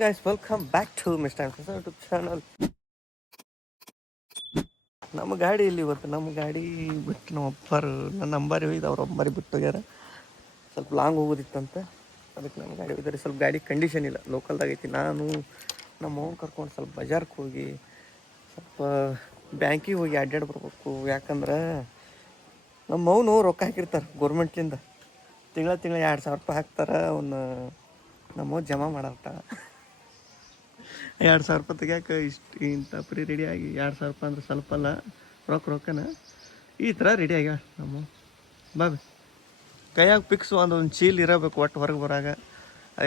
Guys, welcome back to Mr. Answer YouTube channel. ನಮ್ಮ ಗಾಡಿ ಇಲ್ಲಿ ಇವತ್ತು ನಮ್ಮ ಗಾಡಿ ಬಿಟ್ಟು ನಮ್ಮ ಅಪ್ಪರು ನನ್ನ ನಂಬರ್ ಇದು ಅವ್ರ ಅಂಬಾರಿ ಬಿಟ್ಟು ಹೋಗ್ಯಾರ. ಸ್ವಲ್ಪ ಲಾಂಗ್ ಹೋಗೋದಿತ್ತಂತೆ, ಅದಕ್ಕೆ ನಮ್ಮ ಗಾಡಿ ಹೋಗಿದ್ದಾರೆ. ಸ್ವಲ್ಪ ಗಾಡಿ ಕಂಡೀಷನ್ ಇಲ್ಲ, ಲೋಕಲ್ದಾಗ ಐತಿ. ನಾನು ನಮ್ಮ ಅವ್ನು ಕರ್ಕೊಂಡು ಸ್ವಲ್ಪ ಬಜಾರ್ಗೆ ಹೋಗಿ ಸ್ವಲ್ಪ ಬ್ಯಾಂಕಿಗೆ ಹೋಗಿ ಅಡ್ಡಾಡಿ ಬರ್ಬೇಕು. ಯಾಕಂದ್ರೆ ನಮ್ಮ ಅವನು ರೊಕ್ಕ ಹಾಕಿರ್ತಾರೆ ಗೌರ್ಮೆಂಟ್ಲಿಂದ, ತಿಂಗಳ 2,000 ರೂಪಾಯಿ ಹಾಕ್ತಾರೆ. ಅವನು ನಮ್ಮ ಜಮಾ ಮಾಡಾಕ್ತಾಳೆ. 2,000 ರೂಪಾಯಿ ತೆಗಿಯಾಕೆ ಇಂಥ ಪ್ರೀ ರೆಡಿಯಾಗಿ 2,000 ರೂಪಾಯಿ ಅಂದ್ರೆ ಸ್ವಲ್ಪ ಅಲ್ಲ, ರೊಕ್ಕನ ಈ ಥರ ರೆಡಿ ಆಗ್ಯಾಳ ನಮ್ಮ ಬಾಬಿ. ಕೈಯಾಗ ಪಿಕ್ಸು ಒಂದು ಚೀಲ್ ಇರಬೇಕು ಒಟ್ಟು ಹೊರಗೆ ಬರಾಗ.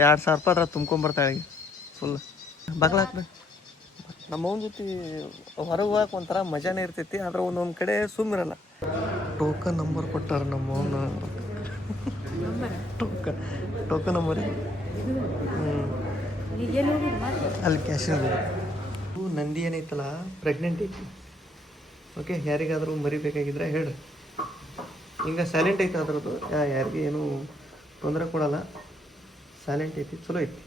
2,000 ರೂಪಾಯಿ ಅದ್ರ ತುಂಬ್ಕೊಂಬರ್ತಾಳೆ ಫುಲ್. ಬಾಗ್ಲಾಕ್ಬೇಕು. ನಮ್ಮ ಅವನ ಜೊತೆ ಹೊರಗೆ ಹೋಗಕ್ಕೆ ಒಂಥರ ಮಜಾನೇ ಇರ್ತೈತಿ, ಆದ್ರೆ ಒಂದೊಂದು ಕಡೆ ಸುಮ್ಮಿರಲ್ಲ. ಟೋಕನ್ ನಂಬರ್ ಕೊಟ್ಟಾರ ನಮ್ಮ ಅವನ, ಟೋಕನ್ ನಂಬರ್ ಅಲ್ಲಿ ಕ್ಯಾಶಿನ. ನಂದಿ ಏನೈತಲ್ಲ ಪ್ರೆಗ್ನೆಂಟ್ ಐತಿ. ಓಕೆ, ಯಾರಿಗಾದರೂ ಮರಿಬೇಕಾಗಿದ್ರೆ ಹೇಳ್ರಿ. ಹಿಂಗೆ ಸೈಲೆಂಟ್ ಐತೆ ಅದ್ರದ್ದು, ಯಾರಿಗೆ ಏನೂ ತೊಂದರೆ ಕೊಡಲ್ಲ. ಸೈಲೆಂಟ್ ಐತಿ, ಚಲೋ ಐತಿ.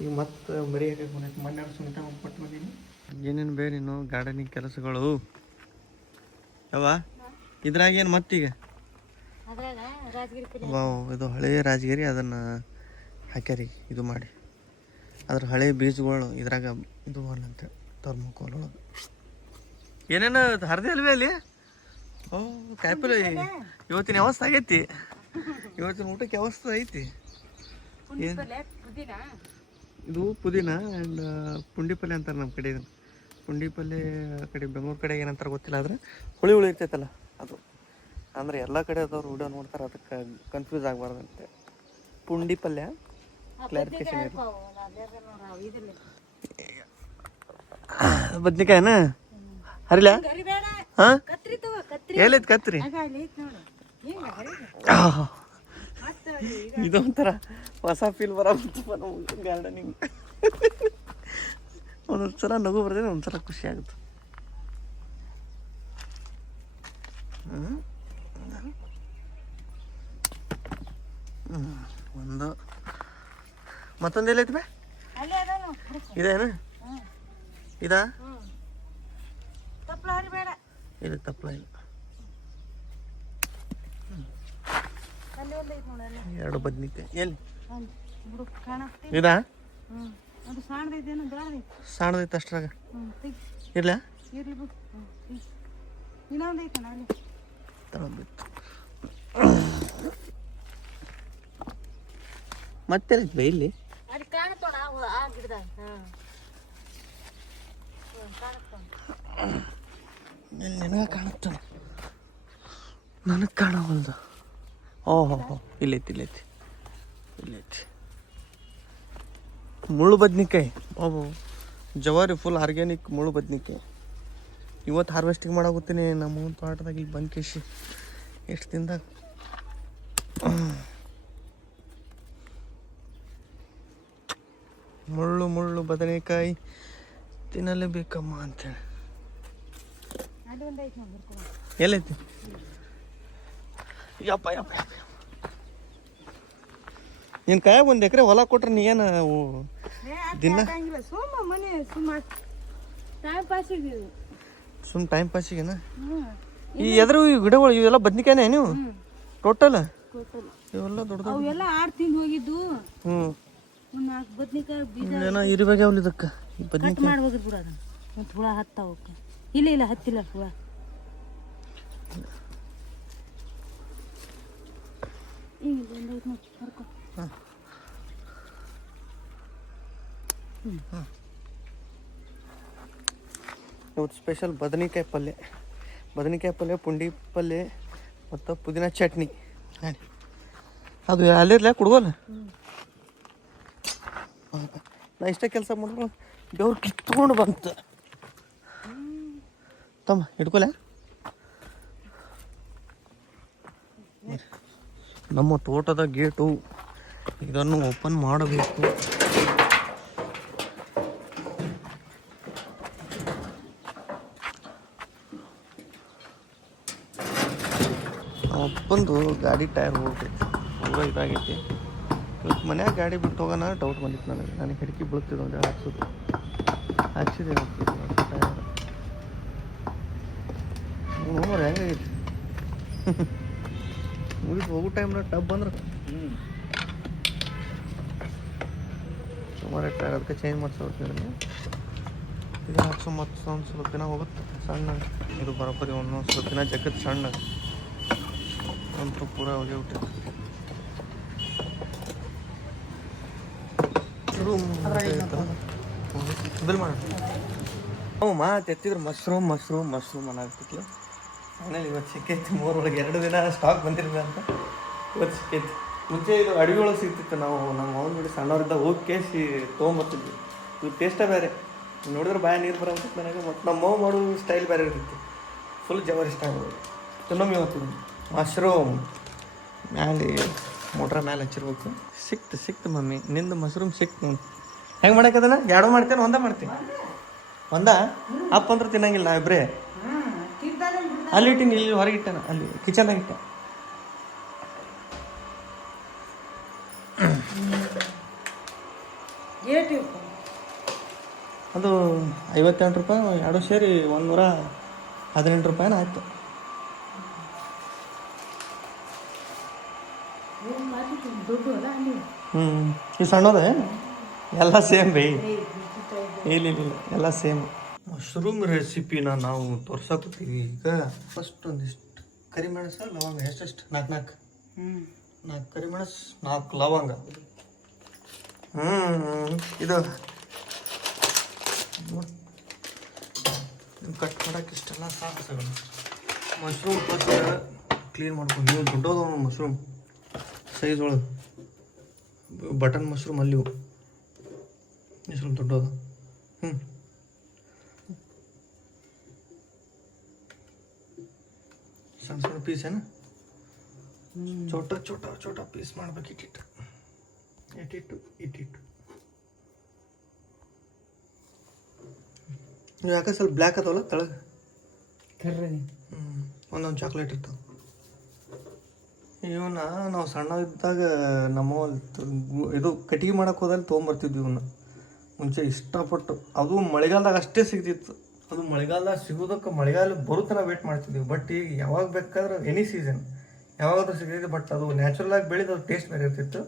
ಈಗ ಮತ್ತೆ ಮರಿ ಹಾಕಕ್ಕೆ ಬಂದೈತಿ. ಮೊನ್ನೆ ಸುಮಿತ ಕೊಟ್ಟು ಬಂದೀನಿ. ಏನೇನು ಬೇರೆ ನೀನು ಗಾರ್ಡನಿಂಗ್ ಕೆಲಸಗಳು ಯಾವ ಇದ್ರಾಗ ಏನು ಮತ್ತೀಗ ಇದು ಹಳೆಯ ರಾಜಗಿರಿ, ಅದನ್ನು ಹಾಕ್ಯಾರಿ ಇದು ಮಾಡಿ. ಅದ್ರ ಹಳೆ ಬೀಜಗಳು ಇದ್ರಾಗ ಇದು ಅಂತ ಥರ್ಮೋಕೋಲ್ ಒಳಗೆ ಏನೇನು ಹರಿದೆ ಅಲ್ವೇ ಅಲ್ಲಿ. ಕಾಯಿಪಲ್ಲೆ ಇವತ್ತಿನ ವ್ಯವಸ್ಥೆ ಆಗೈತಿ, ಇವತ್ತಿನ ಊಟಕ್ಕೆ ವ್ಯವಸ್ಥೆ ಐತಿ. ಏನು ಇದು ಪುದೀನ ಆ್ಯಂಡ್ ಪುಂಡಿ ಪಲ್ಯ ಅಂತಾರೆ ನಮ್ಮ ಕಡೆ. ಇದನ್ನು ಪುಂಡಿ ಪಲ್ಯ ಕಡೆ ಬೆಂಗಳೂರು ಕಡೆ ಏನಂತಾರೆ ಗೊತ್ತಿಲ್ಲ, ಆದರೆ ಹುಳಿ ಇರ್ತೈತಲ್ಲ ಅದು. ಅಂದರೆ ಎಲ್ಲ ಕಡೆ ಅದವ್ರು ವಿಡಿಯೋ ನೋಡ್ತಾರೆ, ಅದಕ್ಕೆ ಕನ್ಫ್ಯೂಸ್ ಆಗಬಾರ್ದಂತೆ. ಪುಂಡಿ ಪಲ್ಯ ಕ್ಲಾರಿಫಿಕೇಶನ್ ಇರಲಿ. ಬದ್ನಿಕಾಯನ ಹರಿಲ್ಲ? ಹಾಂ, ಎಲ್ಲೈತಿ ಕತ್ರಿ? ಇದೊಂಥರ ಹೊಸ ಫೀಲ್ ಬರತ್ತಪ್ಪ ನಮ್ಗೆ ಗಾರ್ಡನಿಂಗ್. ಒಂದೊಂದ್ಸಲ ನಗು ಬರ್ತದೆ, ಒಂದ್ಸಲ ಖುಷಿ ಆಗುತ್ತೆ. ಒಂದು ಮತ್ತೊಂದು ಎಲ್ಲೈತಿ ಬೇ? ಇದೇನು ಇದಾ? ಇದು ತಪ್ಪಲ ಇಲ್ಲ. 2 ಬದ್ನಿಕಾಯಿ ಎಲ್ಲಿ ಇದಾ? ಸಾಣದೈತೆ ಅಷ್ಟ್ರಾಗ ಇರ್ಲ ಮತ್ತೆ ಇಲ್ಲಿ ನನಗೆ ಕಾಣುತ್ತ, ನನಗೆ ಕಾಣವಲ್ದು. ಓಹೋ ಇಲ್ಲೈತಿ ಇಲ್ಲೈತಿ ಇಲ್ಲೈತಿ. ಮುಳ್ಳು ಬದ್ನಿಕಾಯಿ ಬಾಬು, ಜವಾರಿ ಫುಲ್ ಆರ್ಗ್ಯಾನಿಕ್ ಮುಳ್ಳು ಬದ್ನಿಕಾಯಿ. ಇವತ್ತು ಹಾರ್ವೆಸ್ಟಿಂಗ್ ಮಾಡೋಗುತ್ತೀನಿ ನಮ್ಮ ತೋಟದಾಗ. ಈಗ ಬಂದು ಕೇಶಿ ಎಷ್ಟು ದಿನದಾಗ ಮುಳ್ಳು ಮುಳ್ಳು ಬದನೆಕಾಯಿ ತಿನ್ನಲೇಬೇಕಮ್ಮ ಅಂತೇಳಿ. ಎಲ್ಲೈತಿ? ಯಪ್ಪ ಯಪ್ಪ ಯಪ್ಪ, ನಿನ್ನ ಕಾಯಾಗ 1 ಎಕರೆ ಹೊಲ ಕೊಟ್ರೆ ನೀ ಏನು ದಿನ ಸುಮ್ ಟೈಮ್ ಪಾಸಿಗೆನಾ? ಈ ಎದ್ರು ಈ ಗಿಡಗಳು ಇವೆಲ್ಲ ಬದ್ನಿಕಾಯಿನೇ ನೀವು ಟೋಟಲ್? ಇವೆಲ್ಲ ದೊಡ್ಡ ಏನೋ ಇರುವಾಗ ಅವ್ಲಿ ಇದಕ್ಕೆ ಬದ್ನಿಕಾಯಿ ಹುಳ ಹತ್ತಾವ. ಇಲ್ಲ ಇಲ್ಲ ಹತ್ತಿಲ್ಲ ಹುಳ. ಇವತ್ತು ಸ್ಪೆಷಲ್ ಬದನೆಕಾಯಿ ಪಲ್ಯ, ಪುಂಡಿ ಪಲ್ಯ ಮತ್ತು ಪುದೀನ ಚಟ್ನಿ. ಅದು ಅಲ್ಲಿರ್ಲ ಕುಡ್ಗೋಲ್ಲ. ನಾ ಇಷ್ಟೇ ಕೆಲಸ ಮಾಡಿದ್ರು ಬೆವ್ರು ಕಿತ್ಕೊಂಡು ಬಂತು. ತಮ್ಮ ಹಿಡ್ಕೊಲ್ಲ. ನಮ್ಮ ತೋಟದ ಗೇಟು, ಇದನ್ನು ಓಪನ್ ಮಾಡಬೇಕು. ಒಪ್ಪಂದು ಗಾಡಿ ಟೈರ್ ಹೋಗ್ತೈತಿ, ಪೂರ ಇದಾಗೈತಿ. ಇವತ್ತು ಮನ್ಯಾಗ ಗಾಡಿ ಬಿಟ್ಟು ಹೋಗೋಣ ಡೌಟ್ ಬಂದಿತ್ತು ನನಗೆ ಹಿಡ್ಕಿ ಬೀಳ್ತಿದ್ದು ಒಂದು ಹಾಕ್ಸೋದು ಹಾಕ್ಸಿದೆ ನೋಡ್ರಿ ಹೆಂಗಾಗೈತಿ ಮುಗಿದು ಹೋಗೋ ಟೈಮ್ನಾಗ ಟಬ್ ಅಂದ್ರೆ ಸುಮಾರು ಟೈರ್ ಅದಕ್ಕೆ ಚೇಂಜ್ ಮಾಡ್ಸೋದು ಇದು ಹಾಕ್ಸೋ ಮತ್ತು ಒಂದು ಸ್ವಲ್ಪ ದಿನ ಹೋಗುತ್ತೆ ಸಣ್ಣ ಇದು ಬರೋಬ್ಬರಿ ಒಂದೊಂದು ಸ್ವಲ್ಪ ದಿನ ಜಗತ್ತು ಸಣ್ಣ ಅಂತೂ ಪೂರ ಹೋಗಿ ಬಿಟ್ಟಿದೆ ಬಿಲ್ ಮಾಡೋಣ ಹ್ಞೂ ಮಾತು ಎತ್ತಿದ್ರು ಮಶ್ರೂಮ್ ಅನ್ನಾಗ್ತಿತ್ತು ಆಮೇಲೆ ಇವತ್ತು ಸಿಕ್ಕೈತಿ 3 ಒಳಗೆ 2 ದಿನ ಸ್ಟಾಕ್ ಬಂದಿರಲಿಲ್ಲ ಅಂತ ಇವತ್ತು ಸಿಕ್ಕೈತಿ ಮುಂಚೆ ಇದು ಅಡುಗೆ ಒಳಗೆ ಸಿಗ್ತಿತ್ತು ನಾವು ನಮ್ಮ ಅವ್ನ ನೋಡಿ ಸಣ್ಣವರಿಂದ ಹೋಗಿ ಕೇಸಿ ತೊಗೊಂಬರ್ತಿದ್ವಿ ಇದು ಟೇಸ್ಟೇ ಬೇರೆ ನೋಡಿದ್ರೆ ಬಾಯ ನೀರು ಬರೋದು ನನಗೆ ಮತ್ತು ನಮ್ಮ ಮಾವು ಮಾಡೋ ಸ್ಟೈಲ್ ಬೇರೆ ಇರ್ತಿತ್ತು ಫುಲ್ ಜಬರ್ ಇಷ್ಟ ಆಗೋದು ಇನ್ನೊಮ್ಮೆ ಇವತ್ತು ಮಶ್ರೂಮ್ ಮ್ಯಾಲೆ ಮೋಟ್ರ ಮ್ಯಾಲೆ ಹಚ್ಚಿರ್ಬೇಕು ಸಿಕ್ತು ಮಮ್ಮಿ ನಿಂದು ಮಶ್ರೂಮ್ ಸಿಕ್ತು ನೋಡಿ ಹೆಂಗೆ ಮಾಡಕ್ಕದನ ಎರಡೂ ಮಾಡ್ತೇನೆ ಮಾಡ್ತೀನಿ ಒಂದ ಅಪ್ಪ ಅಂದ್ರೆ ತಿನ್ನಂಗಿಲ್ಲ ಇಬ್ಬರೇ ಅಲ್ಲಿ ಇಟ್ಟಿನಿ ಇಲ್ಲಿ ಹೊರಗೆ ಇಟ್ಟನ ಅಲ್ಲಿ ಕಿಚನ್ನಾಗ ಇಟ್ಟ ಅದು 58 ರೂಪಾಯಿ ಎರಡು ಸೇರಿ 118 ರೂಪಾಯಿನ ಆಯ್ತು ಇದು ಸಣ್ಣದ ಎಲ್ಲ ಸೇಮ್ ಬೈ ಇಲ್ಲ ಎಲ್ಲ ಸೇಮ್ ಮಶ್ರೂಮ್ ರೆಸಿಪಿನ ನಾವು ತೋರ್ಸಕತ್ತೀವಿ ಈಗ ಫಸ್ಟ್ ಒಂದಿಷ್ಟು ಕರಿಮೆಣಸು ಲವಂಗ ಎಷ್ಟೆಷ್ಟು 4 ಕರಿಮೆಣಸು 4 ಲವಂಗ ಇದು ಕಟ್ ಮಾಡಕ್ಕೆ ಇಷ್ಟೆಲ್ಲ ಸಾಕು ಸರ್ ಮಶ್ರೂಮ್ ಫಸ್ಟ್ ಕ್ಲೀನ್ ಮಾಡ್ಕೊಂಡು ನೀವು ದೊಡ್ಡದವ ಮಶ್ರೂಮ್ ಸೈಜ್ ಒಳಗೆ ಬಟನ್ ಮಶ್ರೂಮ್ ಅಲ್ಲಿ ಸ್ವಲ್ಪ ದೊಡ್ಡದು ಸಣ್ಣ ಪೀಸ್ ಏನ ಚೋಟ ಪೀಸ್ ಮಾಡ್ಬೇಕು ಇಟ್ಟಿಟ್ಟು ನೀವು ಯಾಕೆ ಸ್ವಲ್ಪ ಬ್ಲ್ಯಾಕ್ ಅದಾವಲ್ಲ ತೆಳಗೆ ಒಂದೊಂದು ಚಾಕ್ಲೇಟ್ ಇರ್ತಾವೆ ಇವನ್ನ ನಾವು ಸಣ್ಣ ಇದ್ದಾಗ ನಮ್ಮ ಇದು ಕಟ್ಟಿಗೆ ಮಾಡಕ್ಕೆ ಹೋದಲ್ಲಿ ತೊಗೊಂಬರ್ತಿದ್ವಿ ಇವನ್ನ ಮುಂಚೆ ಇಷ್ಟಪಟ್ಟು ಅದು ಮಳೆಗಾಲದಾಗ ಅಷ್ಟೇ ಸಿಗ್ತಿತ್ತು ಅದು ಮಳೆಗಾಲದಾಗ ಸಿಗೋದಕ್ಕೆ ಮಳೆಗಾಲ ಬರುತ್ತನ ವೇಟ್ ಮಾಡ್ತಿದ್ವಿ ಬಟ್ ಈಗ ಯಾವಾಗ ಬೇಕಾದ್ರೆ ಎನಿ ಸೀಸನ್ ಯಾವಾಗಾದ್ರೂ ಸಿಗ್ತಿತ್ತು ಬಟ್ ಅದು ನ್ಯಾಚುರಲ್ ಆಗಿ ಬೆಳೆದು ಅದು ಟೇಸ್ಟ್ ಬೇರೆ ಇರ್ತಿತ್ತು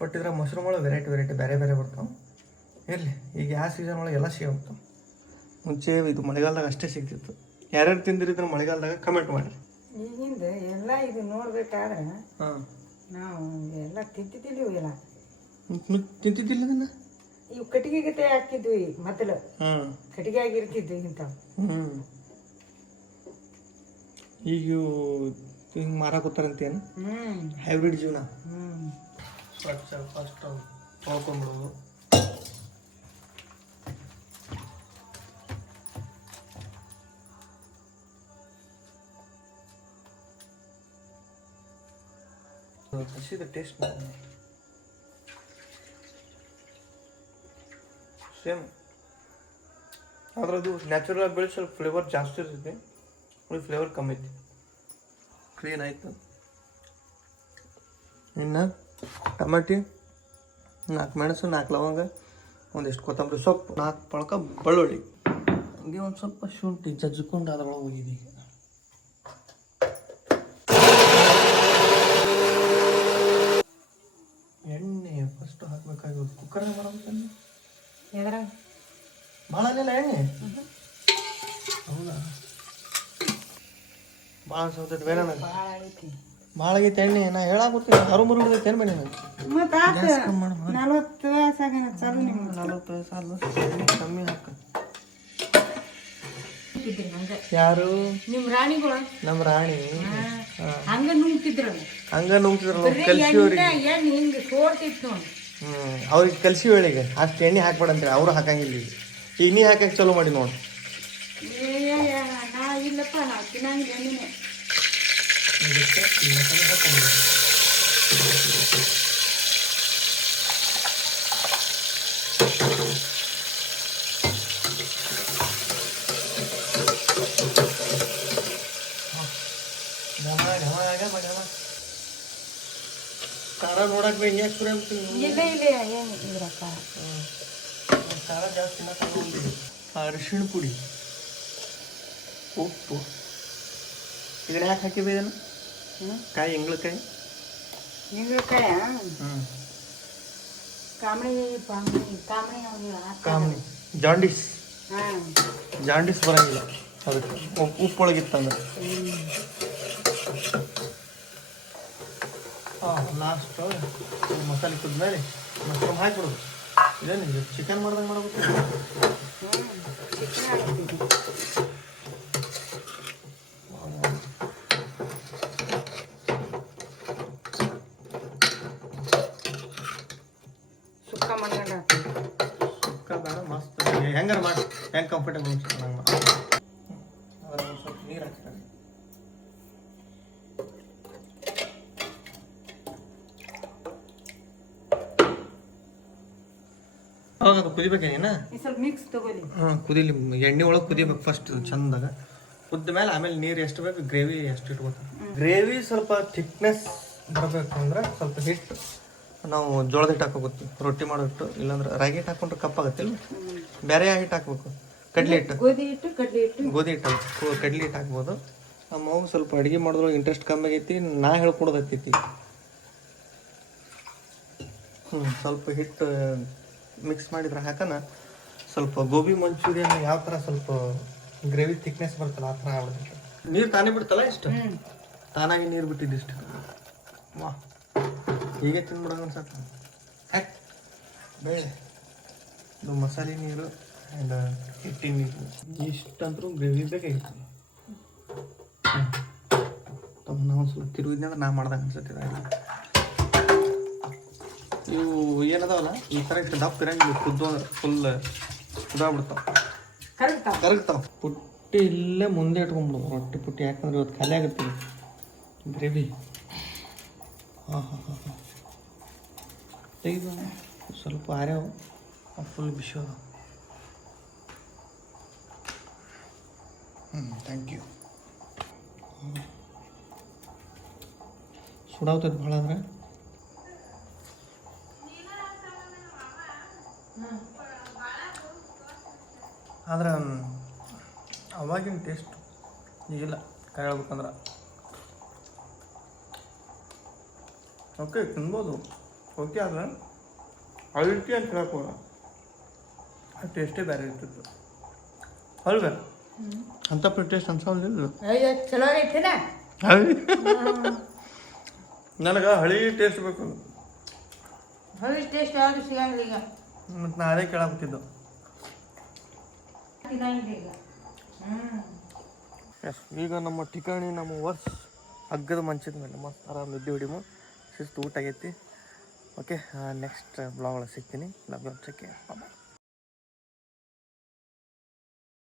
ಬಟ್ ಇದ್ರ ಮಶ್ರೂಮ್ ಒಳಗೆ ವೆರೈಟಿ ಬೇರೆ ಬರ್ತಾವೆ ಇರಲಿ ಈಗ ಯಾವ ಸೀಸನ್ ಒಳಗೆ ಎಲ್ಲ ಸಿಗ್ತಾವೆ ಮುಂಚೆ ಇದು ಮಳೆಗಾಲದಾಗ ಅಷ್ಟೇ ಸಿಗ್ತಿತ್ತು ಯಾರ್ಯಾರು ತಿಂದಿರಿದ್ರೆ ಮಳೆಗಾಲದಾಗ ಕಮೆಂಟ್ ಮಾಡಿ ಈಗಿಂದ ಎಲ್ಲ ಇದು ನೋಡ್ಬೇಕಾದ್ರೆ ನಾವು ಎಲ್ಲ ತಿಂತಿದ್ದಿಲ್ಲ ಇವೆಲ್ಲ ತಿಂತಿದ್ದಿಲ್ಲ ಅದನ್ನ ಇವು ಕಟ್ಟಿಗೆ ಗತೆ ಹಾಕಿದ್ವಿ ಮೊದಲು ಕಟ್ಟಿಗೆ ಆಗಿರ್ತಿದ್ವಿ ಇಂಥವು ಈಗ ಹಿಂಗೆ ಮಾರಾಕೋತಾರಂತೇನು ಹೈಬ್ರಿಡ್ ಜೀವನ ಫಸ್ಟ್ ತೊಳ್ಕೊಂಡ್ಬಿಡೋದು ಹಸಿದ ಟೇಸ್ಟ್ ಸೇಮ್ ಆದ್ರೆ ಅದು ನ್ಯಾಚುರಲ್ ಆಗಿ ಬೆಳೆಸಿ ಸ್ವಲ್ಪ ಫ್ಲೇವರ್ ಜಾಸ್ತಿ ಇರ್ತೈತಿ ಫ್ಲೇವರ್ ಕಮ್ಮಿ ಐತಿ ಕ್ಲೀನ್ ಆಯ್ತು ಇನ್ನು ಟಮಾಟಿ 4 ಮೆಣಸು 4 ಲವಂಗ ಒಂದಿಷ್ಟು ಕೊತ್ತಂಬರಿ ಸೊಪ್ಪು 4 ಪಳಕ ಬೆಳ್ಳುಳ್ಳಿ ಹಂಗೆ ಒಂದು ಸ್ವಲ್ಪ ಶುಂಠಿ ಜಜ್ಜಿಕೊಂಡು ಅದ್ರೊಳಗೆ ಹೋಗಿದೆ ಈಗ ಎಣ್ಣೆ ಫಸ್ಟ್ ಹಾಕ್ಬೇಕಾಗಿರೋದು ಕುಕ್ಕರ್ನಾಗ ಮಾಡಬೇಕಂದ್ರೆ ಭಾಳ ಅಲ್ಲ ಎಣ್ಣೆ ಹೌದಾ ಭಾಳ ಸೌತೈತಿ ಬೇರೆ ಭಾಳ ಆಗೈತೆ ಎಣ್ಣೆ ನಾ ಹೇಳಾಕತ್ತೀನಿ 6 ಮುರುಗೈತೆ ಏನು ಬೇಡ 40 ವಯಸ್ಸಾಗೇನ ಚಾಲು 40 ವಯಸ್ಸಾದ ಕಮ್ಮಿ ಹಾಕ ಯಾರು ನಿಮ್ಮ ರಾಣಿಗಳು ನಮ್ಮ ರಾಣಿ ಹಂಗ ನುಂಗ್ತಿದ್ರು ಕಲ್ಸಿವ್ರಿಗೆ ಹಿಂಗೆ ಸೋರ್ತಿತ್ತು ಅವ್ರಿಗೆ ಕಲ್ಸಿ ವೇಳೆಗೆ ಅಷ್ಟು ಎಣ್ಣೆ ಹಾಕ್ಬೇಡ ಅಂತೇಳಿ ಅವರು ಹಾಕಂಗಿಲ್ಲ ಈಗ ನೀ ಹಾಕಕ್ಕೆ ಚಲೋ ಮಾಡಿ ನೋಡಿ ಇಲ್ಲಪ್ಪ ನಾವು ತಿನ್ನಂಗಿಲ್ಲ ಎಣ್ಣೆನೆ ಖಾರ ಖಾರ ನೋಡಕ್ಕೆ ಹಿಂಗೆ ಯಾಕೆ ಸುರಿ ಆಗ್ಬಿಟ್ಟು ಇಲ್ಲ ಇಲ್ಲ ಏನು ಇದ್ರಕ್ಕ ಖಾರ ಜಾಸ್ತಿ ತಿನ್ನೋಕ್ಕಾಗಲ್ಲ. ಅರಿಶಿಣ ಪುಡಿ, ಉಪ್ಪು. ಈಗ ಯಾಕೆ ಹಾಕಿವೆ ಇದನ್ನು? ಕಾಯಿ ಎಂಗ್ಳಕಾಯಿ ನಿಂಬಳಕಾಯ ಕಾಮಣಿ ಕಾಮಣಿ ಜಾಂಡೀಸ್ ಹಾಂ ಜಾಂಡೀಸ್ ಬರೋಂಗಿಲ್ಲ ಅದಕ್ಕೆ ಉಪ್ಪೊಳಗಿತ್ತಂದ್ರೆ. ಲಾಸ್ಟ್ ಮಸಾಲೆ ಕುದ್ಮೇಲೆ ಮಶ್ರೂಮ್ ಹಾಕಿಬಿಡೋದು. ಇದೇನು ಚಿಕನ್ ಮಾಡ್ದಂಗೆ ಮಾಡ್ಬೇಕು. ಸುಕ್ಕ ಮಾಡ್ಕೊಂಡ ಸುಕ್ಕ ಬೇಡ, ಮಸ್ತ್ ಹೆಂಗಾರ ಮಾಡಿ ಹೆಂಗೆ ಕಂಫರ್ಟೇಬಲ್ ಅನ್ಸುತ್ತೆ ನಂಗೆ. ಅದ್ರ ಒಂದು ಸ್ವಲ್ಪ ನೀರು ಹಾಕ್ತಾರೆ. ಅವಾಗ ಅದು ಕುದಿಬೇಕೇನ? ಸ್ವಲ್ಪ ಮಿಕ್ಸ್ ತಗೊಳ್ಳಿ. ಕುದಿಲಿ, ಎಣ್ಣೆ ಒಳಗೆ ಕುದಿಬೇಕು ಫಸ್ಟ್ ಚಂದಾಗ. ಕುದ್ದ ಮೇಲೆ ಆಮೇಲೆ ನೀರು ಎಷ್ಟು ಬೇಕು, ಗ್ರೇವಿ ಎಷ್ಟು ಇಟ್ಕೋತಾರೆ. ಗ್ರೇವಿ ಸ್ವಲ್ಪ ಥಿಕ್ನೆಸ್ ಬರಬೇಕು ಅಂದ್ರೆ ಸ್ವಲ್ಪ ಹಿಟ್ಟು ನಾವು ಜೋಳದ ಹಿಟ್ಟು ಹಾಕೋಬೇಕು. ರೊಟ್ಟಿ ಮಾಡೋ ಹಿಟ್ಟು, ಇಲ್ಲಾಂದ್ರೆ ರಾಗಿ ಹಿಟ್ಟು ಹಾಕೊಂಡ್ರೆ ಕಪ್ಪಾಗತ್ತಿಲ್ಲ. ಬೇರೆ ಹಿಟ್ಟು ಹಾಕ್ಬೇಕು. ಕಡ್ಲೆ ಹಿಟ್ಟು, ಗೋಧಿ ಹಿಟ್ಟು ಕಡ್ಲೆ ಹಿಟ್ಟು ಗೋಧಿ ಹಿಟ್ಟು ಕಡ್ಲೆ ಹಿಟ್ಟು ಹಾಕ್ಬೋದು. ನಮ್ಮ ಅವು ಸ್ವಲ್ಪ ಅಡುಗೆ ಮಾಡಿದ್ರು ಇಂಟ್ರೆಸ್ಟ್ ಕಮ್ಮಿ ಆಗೈತಿ, ನಾ ಹೇಳ್ಕೊಡೋದೈತಿ. ಸ್ವಲ್ಪ ಹಿಟ್ಟು ಮಿಕ್ಸ್ ಮಾಡಿದ್ರೆ ಹಾಕೋಣ. ಸ್ವಲ್ಪ ಗೋಬಿ ಮಂಚೂರಿಯನ್ ಯಾವ ಥರ ಸ್ವಲ್ಪ ಗ್ರೇವಿ ಥಿಕ್ನೆಸ್ ಬರ್ತಲ್ಲ ಆ ಥರ ಆಗ್ಬಿಡುತ್ತೆ. ನೀರು ತಾನೇ ಬಿಡ್ತಲ್ಲ ಇಷ್ಟು, ತಾನಾಗಿ ನೀರು ಬಿಟ್ಟಿದ್ದು ಇಷ್ಟು. ವಾ, ಹೀಗೆ ತಿನ್ಬಿಡೋದು ಅನ್ಸತ್ತೆ. ಹ್ಯಾಕ್ ಬೇಳೆ, ಇದು ಮಸಾಲೆ ನೀರು ಆ್ಯಂಡ್ ಹಿಟ್ಟಿನ ನೀರು, ಇಷ್ಟಂತರೂ ಗ್ರೇವಿ ಬೇಕಾಗಿತ್ತು. ನಾವು ಸ್ವಲ್ಪ ತಿರುಗಿದ್ನಂದ್ರೆ ನಾ ಮಾಡ್ದಂಗೆ ಅನ್ಸತ್ತಿದೆ. ಇವು ಏನದಾವಲ್ಲ ಈ ಥರ ಇಷ್ಟು ದಪ್ಪ ಇರಂಗಿಲ್ಲ, ಕುದ್ದು ಅಂದ್ರೆ ಫುಲ್ ಕುದಾಗ್ಬಿಡ್ತಾವೆ, ಕರಗ್ತಾವೆ. ಪುಟ್ಟಿ ಇಲ್ಲೇ ಮುಂದೆ ಇಟ್ಕೊಂಡ್ಬಿಡೋದು ರೊಟ್ಟಿ ಪುಟ್ಟಿ, ಯಾಕಂದ್ರೆ ಇವತ್ತು ಖಾಲಿ ಆಗುತ್ತೆ ಗ್ರೇವಿ. ತೆಗೆದು ಸ್ವಲ್ಪ ಆರ್ಯಾವ, ಫುಲ್ ಬಿಸಿ ಅದ. Thank you. ಸುಡಾವ್ತೈತೆ ಭಾಳ ಅಂದ್ರೆ. ಆದ್ರೆ ಅವಾಗಿನ ಟೇಸ್ಟ್ ಈಗಿಲ್ಲ ಹೇಳ್ಬೇಕಂದ್ರೆ. ಓಕೆ ತಿನ್ಬೋದು, ಓಕೆ. ಆದ್ರೆ ಅಳಿಕೆ ಅಂತ ಹೇಳಕ್ಕೋಲ್ಲ, ಆ ಟೇಸ್ಟೇ ಬೇರೆ ಇರ್ತಿತ್ತು ಅಲ್ವೇ? ಅಂತ ಟೇಸ್ಟ್ ಅನ್ಸೋದಿಲ್ಲ. ಚಲೋ ಐತಿನ. ನನಗೆ ಹಳಿ ಟೇಸ್ಟ್ ಬೇಕು. ಹಳಿ ಟೇಸ್ಟ್ ಯಾವುದು ಸಿಗಂಗಿಲ್ಲ ಈಗ. ಮತ್ತು ನಾ ಅದೇ ಕೇಳಾಕ್ತಿದ್ದು. ಎಸ್, ಈಗ ನಮ್ಮ ಠಿಕಾಣಿ, ನಮ್ಮ ವರ್ಷ ಹಗ್ಗದ ಮಂಚದ ಮೇಲೆ ಮಸ್ತ್ ಆರಾಮ್ ನಿದ್ದೆ ಹೊಡಿಮು. ಶಿಸ್ತು ಊಟ ಆಗೈತಿ. ಓಕೆ, ನೆಕ್ಸ್ಟ್ ಬ್ಲಾಗ್ ಒಳಗೆ ಸಿಗ್ತೀನಿ. Love you, take care, bye.